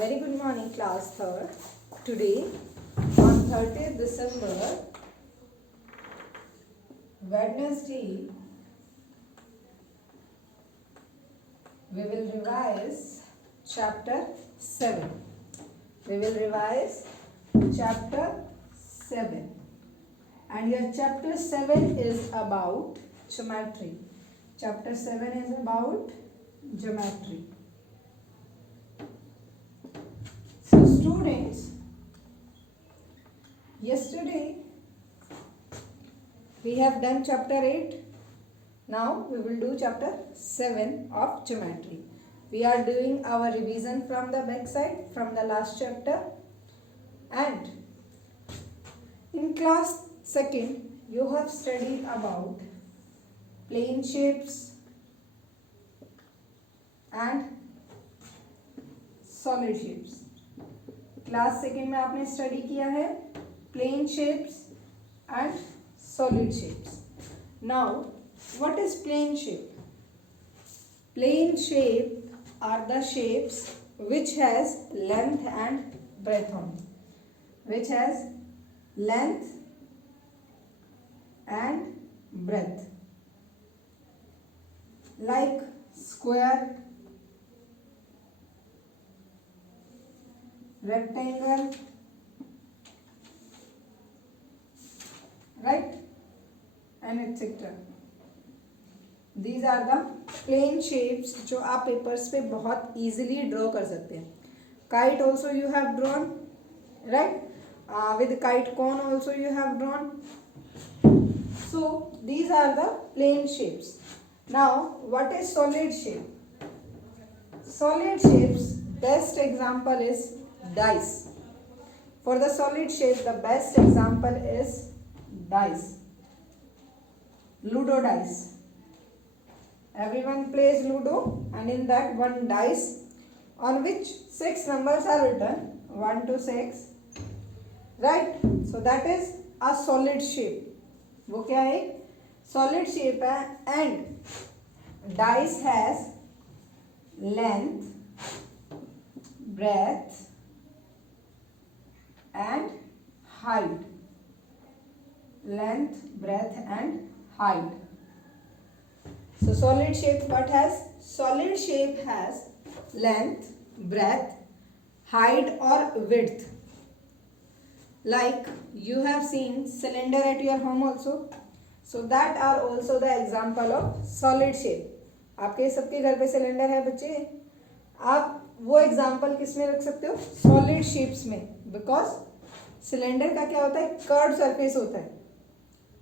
Very good morning, class 3rd. Today, on 30th December, Wednesday, we will revise chapter 7. We will revise chapter 7. And your chapter 7 is about geometry. Chapter 7 is about geometry. So students, yesterday we have done chapter 8. Now we will do chapter 7 of geometry. We are doing our revision from the back side from the last chapter. And in class 2nd, you have studied about plane shapes and solid shapes. Class 2nd में आपने study किया है plane shapes and solid shapes. Now what is plane shape? Plane shape are the shapes which has length and breadth only. Which has length and breadth. Like square, rectangle, right, and etc. These are the plane shapes जो आप papers पे बहुत easily draw कर सकते हैं. Kite also you have drawn, right? With kite cone also you have drawn. So these are the plane shapes. Now what is solid shape? Solid shapes best example is dice. For the solid shape, the best example is dice. Ludo dice. Everyone plays Ludo, and in that one dice on which 6 numbers are written, 1 to 6, right? So that is a solid shape. वो क्या है? Solid shape है, and dice has length, breadth and height. Length, breadth and height. So solid shape what has? Solid shape has length, breadth, height or width. Like you have seen cylinder at your home also. So that are also the example of solid shape. आपके सबके घर पे cylinder है बच्चे. आप वो example किस में रख सकते हो? सॉलिड शेप्स में. बिकॉज सिलेंडर का क्या होता है? कर्व सरफेस होता है.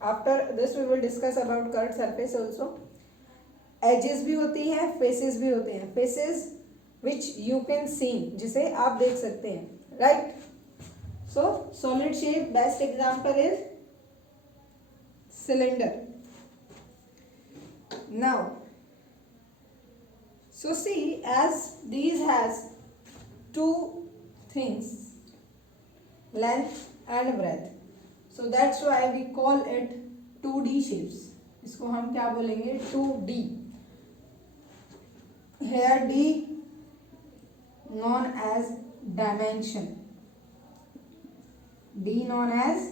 After this we will discuss about curve surface also. Edges भी होती हैं, फेसेस भी होते हैं. Faces which you can see, जिसे आप देख सकते हैं, right? So solid shape best example is cylinder. Now, so see, as these has two things, length and breadth, so that's why we call it 2D shapes. इसको हम क्या बोलेंगे? 2D. Here D known as dimension. D known as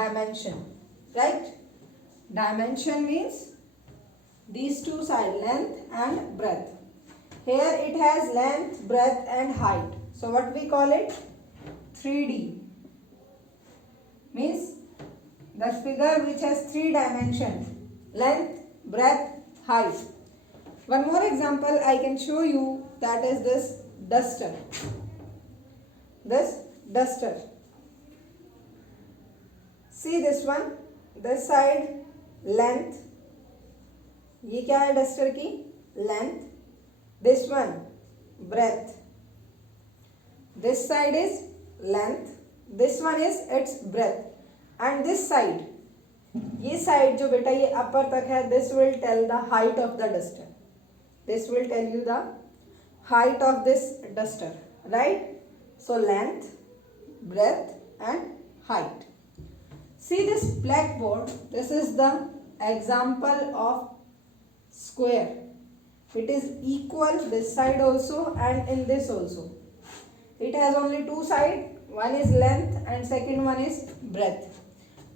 dimension, right? Dimension means these two sides, length and breadth. Here it has length, breadth and height. So what we call it? 3D. Means the figure which has 3 dimensions, length, breadth, height. One more example I can show you, that is this duster. This duster. See this one, this side length. ये क्या है duster की? Length. This one breadth. This side is length. This one is its breadth. And this side, ये side जो बेटा ये upper तक है, this will tell the height of the duster. This will tell you the height of this duster, right? So length, breadth and height. See this blackboard, this is the example of square. It is equal this side also and in this also. It has only two sides. One is length and second one is breadth.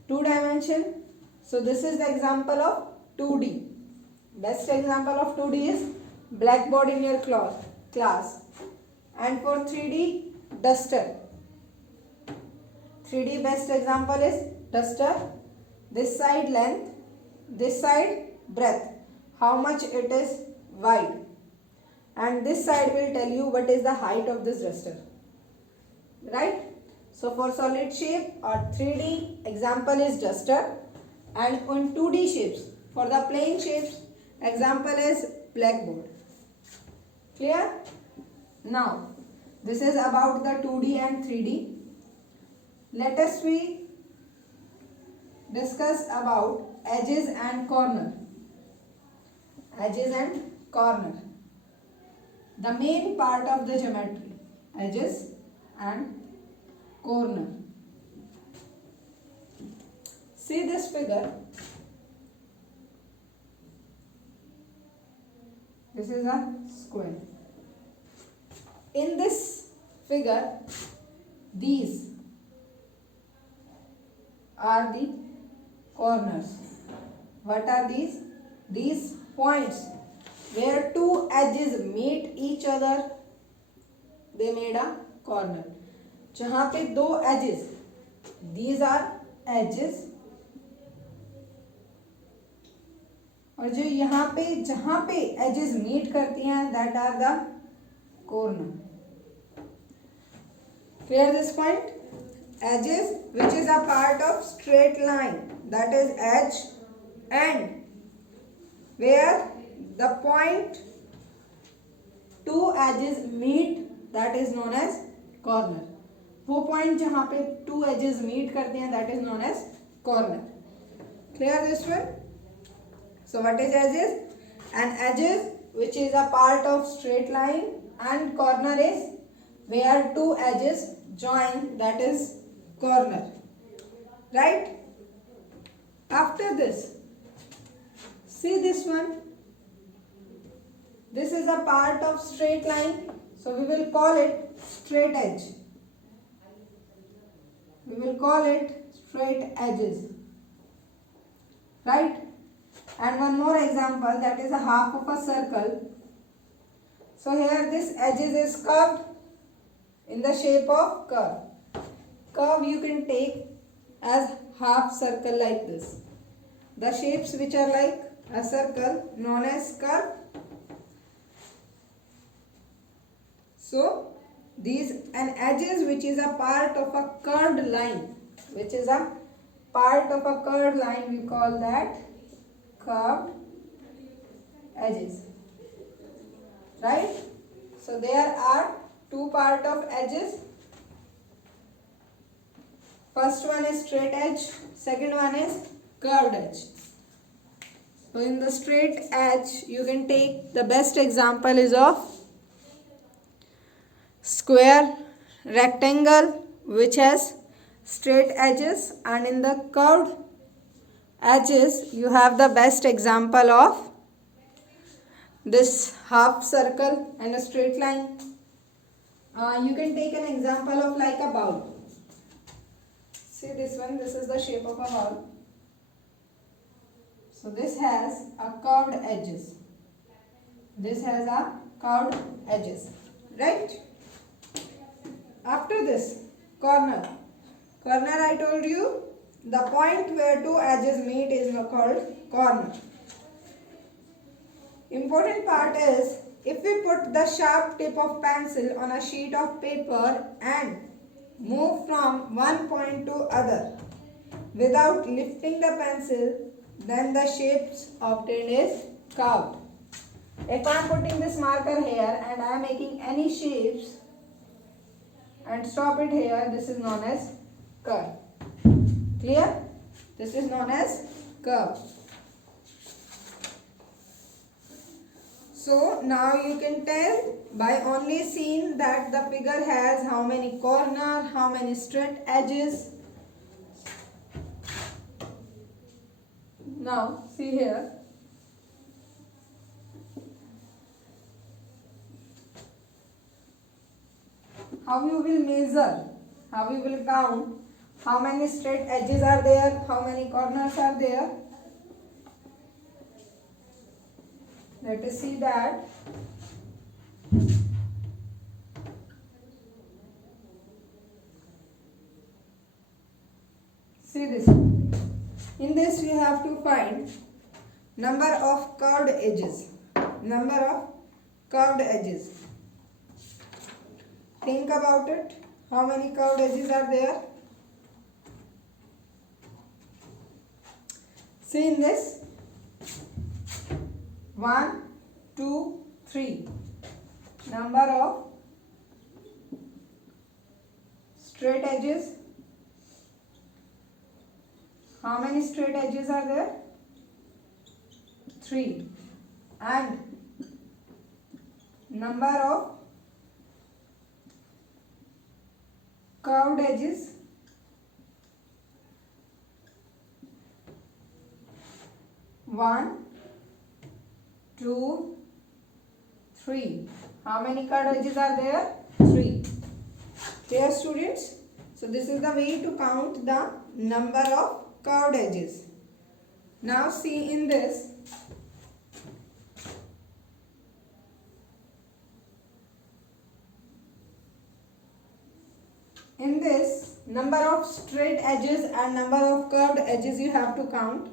Two dimension. So this is the example of 2D. Best example of 2D is blackboard in your class. And for 3D, duster. 3D best example is duster. This side length, this side breadth. How much it is wide. And this side will tell you what is the height of this duster. Right? So for solid shape or 3D, example is duster. And on 2D shapes, for the plane shapes, example is blackboard. Clear? Now, this is about the 2D and 3D. Let us we discuss about edges and corner. Edges and corner. The main part of the geometry. Edges and corner. See this figure. This is a square. In this figure, these are the corners. What are these? These points where two edges meet each other, they made a corner. जहाँ पे दो edges, these are edges. और जो यहाँ पे जहाँ पे edges meet करती हैं, that are the corner. Clear this point? Edges, which is a part of straight line, that is edge, and where the point two edges meet, that is known as corner. वो point जहाँ पे two edges meet करते हैं, that is known as corner. Clear this one? So what is edges? And edges, which is a part of straight line, and corner is where two edges join, that is corner. Right? After this, see this one. This is a part of straight line, so we will call it straight edge. We will call it straight edges. Right? And one more example, that is a half of a circle. So here this edges is curved in the shape of curve. Curve you can take as half circle like this. The shapes which are like a circle known as curve. So these and edges, which is a part of a curved line, which is a part of a curved line, we call that curved edges. Right? So there are two parts of edges. First one is straight edge, second one is curved edge. So in the straight edge, you can take the best example is of square, rectangle, which has straight edges, and in the curved edges you have the best example of this half circle and a straight line. You can take an example of like a bowl. See this one, this is the shape of a bowl. So this has a curved edges. This has a curved edges. Right? After this, corner. Corner, I told you, the point where two edges meet is called corner. Important part is, if we put the sharp tip of pencil on a sheet of paper and move from one point to other without lifting the pencil, then the shapes obtained is curved. If I am putting this marker here and I am making any shapes and stop it here, this is known as curve. Clear? This is known as curve. So now you can tell by only seeing that the figure has how many corners, how many straight edges. Now see here. how you will measure, how you will count how many straight edges are there, how many corners are there. Let us see that. See this. In this we have to find number of curved edges. Number of curved edges. Think about it. How many curved edges are there? See in this. 1, 2, 3. Number of straight edges. How many straight edges are there? 3. And number of curved edges. 1, 2, 3. How many curved edges are there? 3. Clear, students? So this is the way to count the number of curved edges. Now see in this. In this, number of straight edges and number of curved edges you have to count.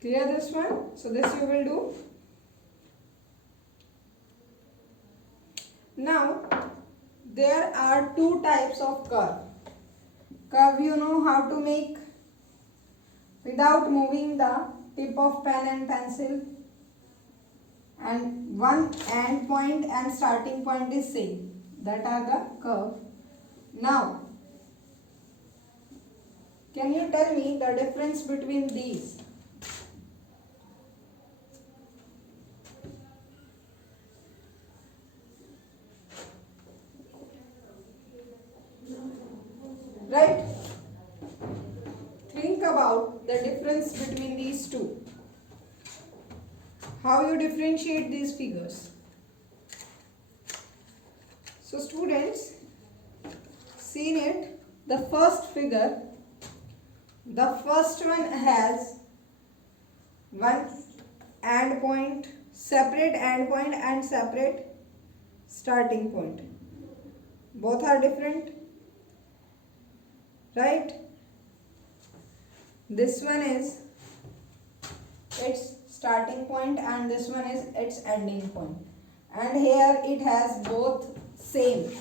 Clear this one? So this you will do. Now, there are two types of curve. Curve you know how to make without moving the tip of pen and pencil, and one end point and starting point is same. That are the curve. Now, can you tell me the difference between these? Right? Think about the difference between these two. How you differentiate these figures? So students, seen it, the first figure, the first one has one end point, separate end point and separate starting point. Both are different. Right? This one is its starting point and this one is its ending point. And here it has both same.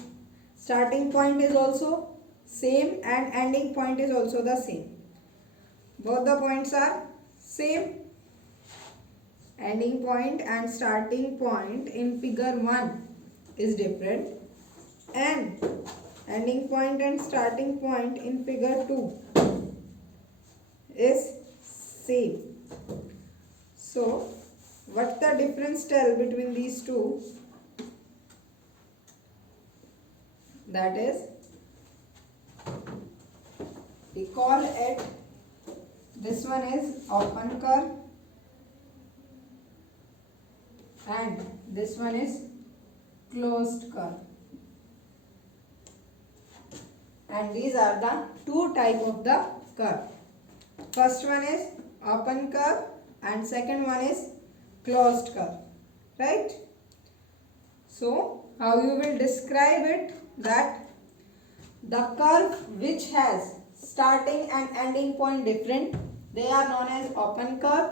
Starting point is also same and ending point is also the same. Both the points are same. Ending point and starting point in figure 1 is different, and ending point and starting point in figure 2 is same. So, what's the difference tell between these two? That is, we call it, this one is open curve and this one is closed curve. And these are the two type of the curve. First one is open curve and second one is closed curve. Right? So, how you will describe it? That the curve which has starting and ending point different, they are known as open curve,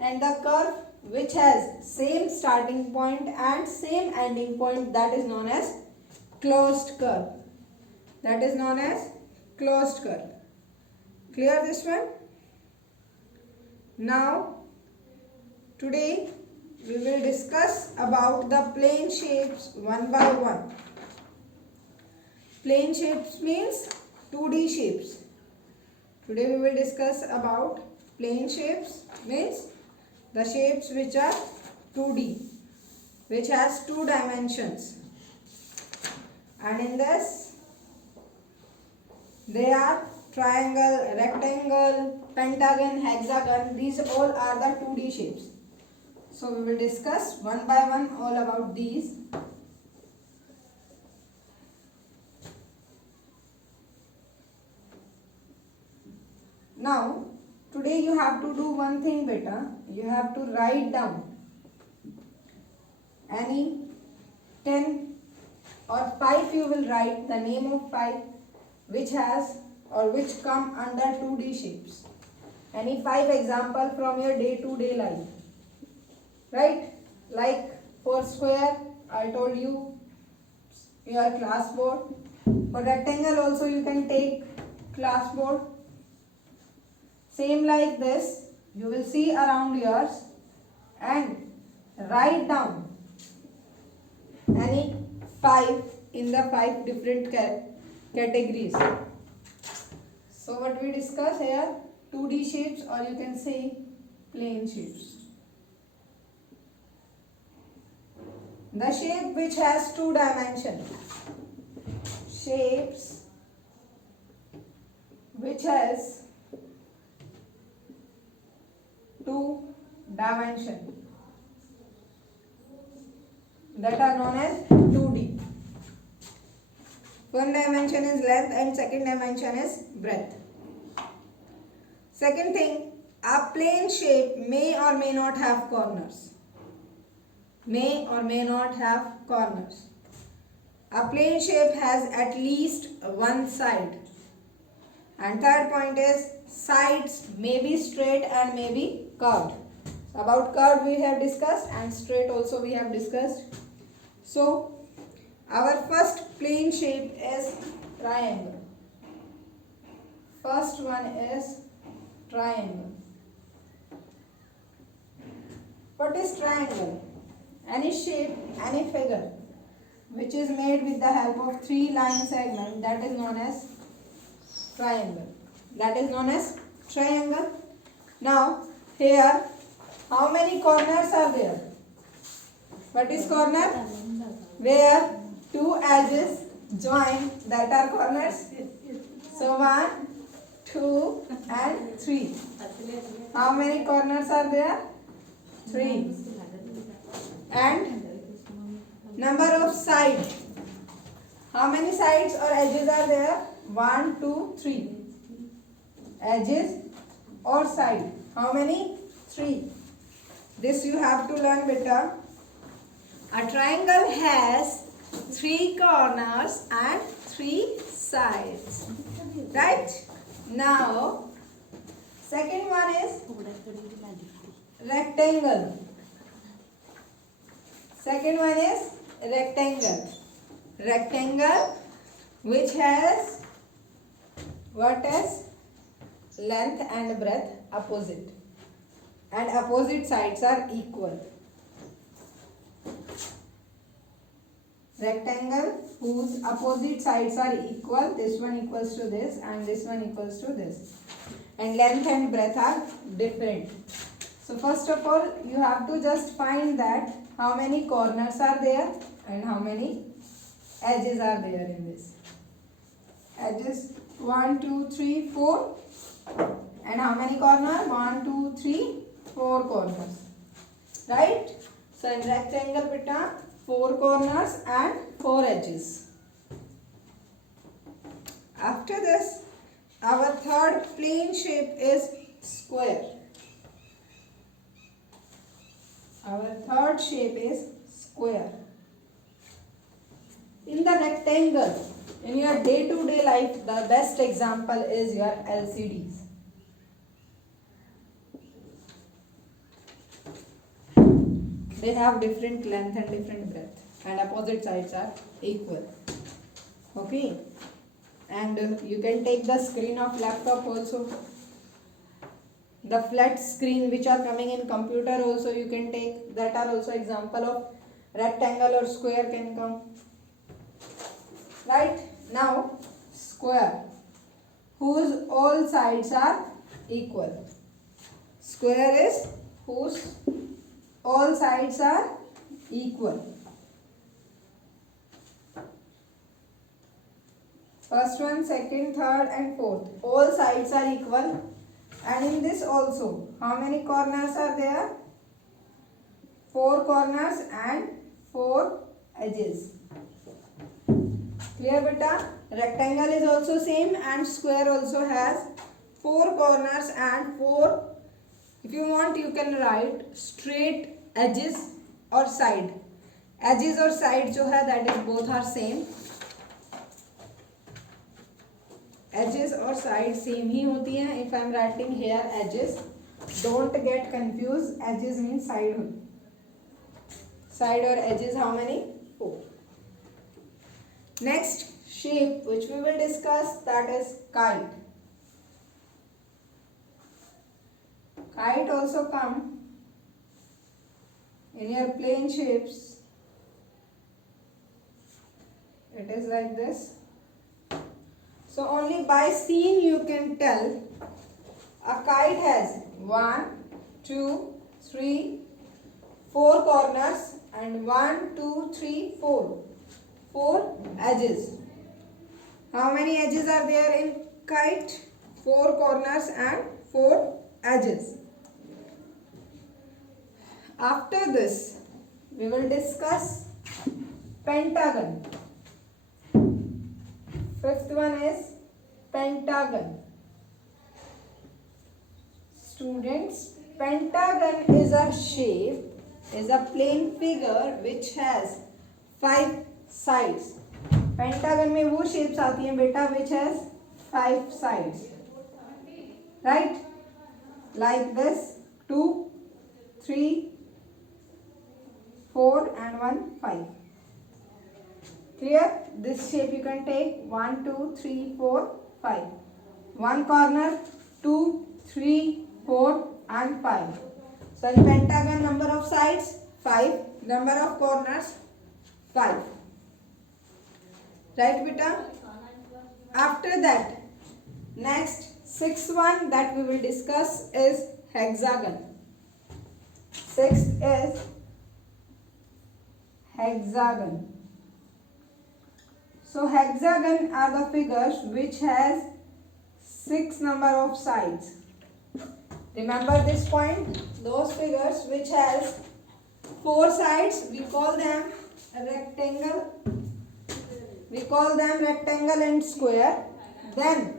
and the curve which has same starting point and same ending point, that is known as closed curve. That is known as closed curve. Clear this one? Now, today we will discuss about the plane shapes one by one. Plane shapes means 2D shapes. Today we will discuss about plane shapes, means the shapes which are 2D, which has 2 dimensions. And in this, they are triangle, rectangle, pentagon, hexagon. These all are the 2D shapes. So we will discuss one by one all about these. Now today you have to do one thing beta. You have to write down any 10 or 5, you will write the name of 5 which has or which come under 2D shapes. Any 5 example from your day-to-day life. Right? Like for square, I told you your classboard. For rectangle also you can take classboard. Same like this, you will see around yours and write down any 5 in the 5 different categories. So what we discuss here, 2D shapes, or you can say plane shapes. The shape which has 2 dimensions. Shapes which has 2 dimensions, that are known as 2D. One dimension is length and second dimension is breadth. Second thing, a plane shape may or may not have corners. May or may not have corners. A plane shape has at least one side. And third point is, sides may be straight and may be curved. About curved we have discussed and straight also we have discussed. So our first plane shape is triangle. First one is triangle. What is triangle? Any shape, any figure which is made with the help of 3 line segments, that is known as triangle. That is known as triangle. Now here, how many corners are there? What is corner? Where 2 edges join, that are corners. So 1, 2 and 3. How many corners are there? 3. And number of sides. How many sides or edges are there? 1, 2, 3. Edges or side. How many? 3. This you have to learn better. A triangle has 3 corners and 3 sides. Right? Now, second one is rectangle. Second one is rectangle. Rectangle which has what is length and breadth opposite. And opposite sides are equal. Rectangle whose opposite sides are equal. This one equals to this and this one equals to this. And length and breadth are different. So first of all, you have to just find that how many corners are there and how many edges are there in this. Edges 1, 2, 3, 4. And how many corners? 1, 2, 3, 4 corners. Right? So in rectangle beta, 4 corners and 4 edges. After this, our third plane shape is square. Our third shape is square. In the rectangle, in your day-to-day life, the best example is your LCDs. They have different length and different breadth and opposite sides are equal. Okay. And you can take the screen of laptop also. The flat screen which are coming in computer also you can take. That are also example of rectangle or square can come. Right? Now square whose all sides are equal. Square is whose all sides are equal. First one, second, third and fourth. All sides are equal. And in this also, how many corners are there? 4 corners and 4 edges. Clear beta? Rectangle is also same and square also has 4 corners and 4. If you want you can write straight edges or side. Edges और side जो है that is both are same. Edges और side same ही होती हैं. If I am writing here edges, don't get confused. Edges means side. Side or edges how many? 4. Next shape which we will discuss, that is kite. Kite also come in your plane shapes. It is like this. So only by seeing you can tell a kite has 1, 2, 3, 4 corners and 1, 2, 3, 4. 4 edges. How many edges are there in kite? 4 corners and 4 edges. After this, we will discuss pentagon. Fifth one is pentagon. Students, pentagon is a shape, is a plane figure which has 5 sides. Pentagon में वो shapes आती हैं बेटा which has 5 sides. Right? Like this, 2, 3, 4 and 1, 5. Clear? This shape you can take 1, 2, 3, 4, 5. One corner, 2, 3, 4 and 5. So in pentagon number of sides 5, number of corners 5. Right beta? After that, next sixth one that we will discuss is hexagon. Sixth is hexagon. So hexagon are the figures which has 6 number of sides. Remember this point? Those figures which has 4 sides, we call them rectangle. We call them rectangle and square. Then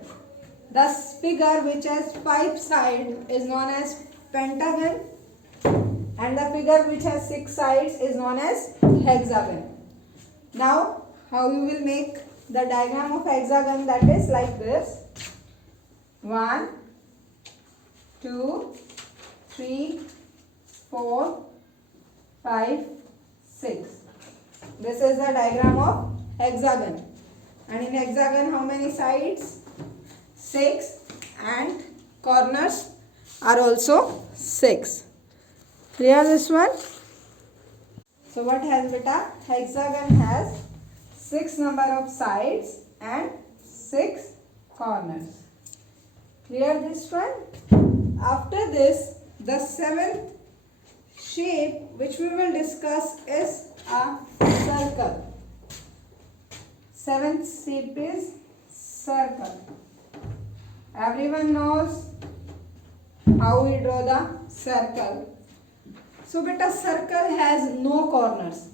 the figure which has 5 sides is known as pentagon, and the figure which has 6 sides is known as hexagon. Now how you will make the diagram of hexagon, that is like this. 1, 2, 3, 4, 5, 6. This is the diagram of hexagon. And in hexagon how many sides? 6, and corners are also 6. Clear this one? So what has beta? Hexagon has 6 number of sides and 6 corners. Clear this one? After this, the 7th shape which we will discuss is a circle. 7th shape is circle. Everyone knows how we draw the circle. So beta circle has no corners.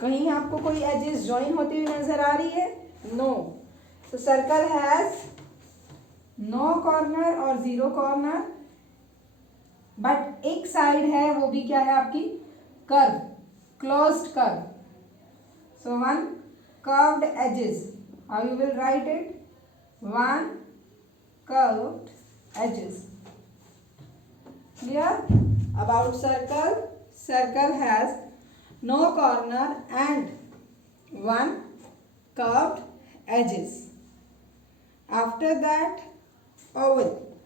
कहीं आपको कोई edges join होती हुई नजर आ रही है? No. So circle has no corner और 0 corner. But एक side है, वो भी क्या है आपकी? Curve. Closed curve. So one curved edges. How you will write it? One curved edges. Clear? About circle. Circle has no corner and 1 curved edges. After that, oval.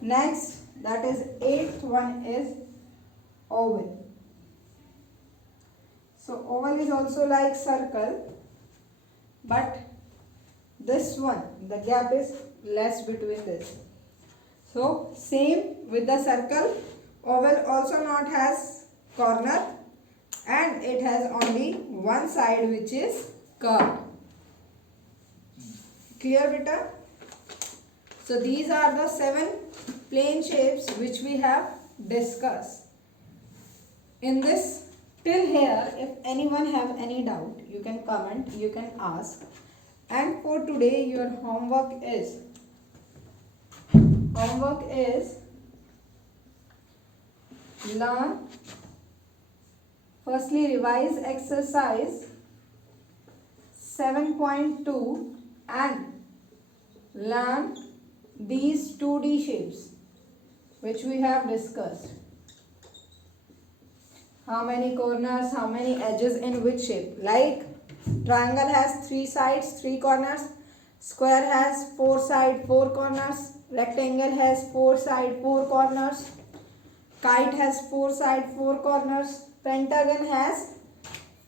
Next, that is 8th one is oval. So oval is also like circle, but this one, the gap is less between this. So same with the circle, oval also not has corner and it has only one side which is curved. Clear beta? So these are the 7 plane shapes which we have discussed. In this Till here, if anyone have any doubt, you can comment, you can ask. And for today, your homework is learn, firstly revise exercise 7.2 and learn these 2D shapes which we have discussed. How many corners, how many edges in which shape? Like triangle has 3 sides, 3 corners. Square has 4 sides, 4 corners. Rectangle has 4 sides, 4 corners. Kite has 4 sides, 4 corners. Pentagon has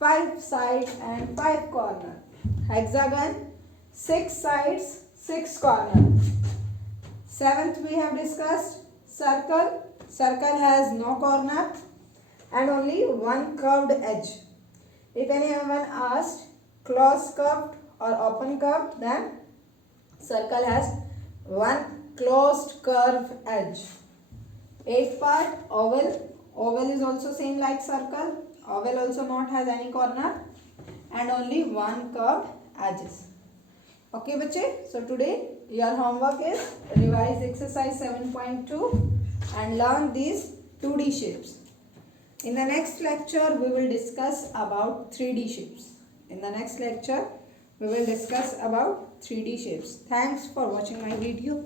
5 sides and 5 corners. Hexagon 6 sides, 6 corners. Seventh we have discussed circle. Circle has no corner and only one curved edge. If anyone asked closed curved or open curved, then circle has one closed curved edge. Eighth part oval. Oval is also same like circle. Oval also not has any corner and only one curved edges. Okay बच्चे, so today your homework is revise exercise 7.2 and learn these 2D shapes. In the next lecture we will discuss about 3D shapes. Thanks for watching my video.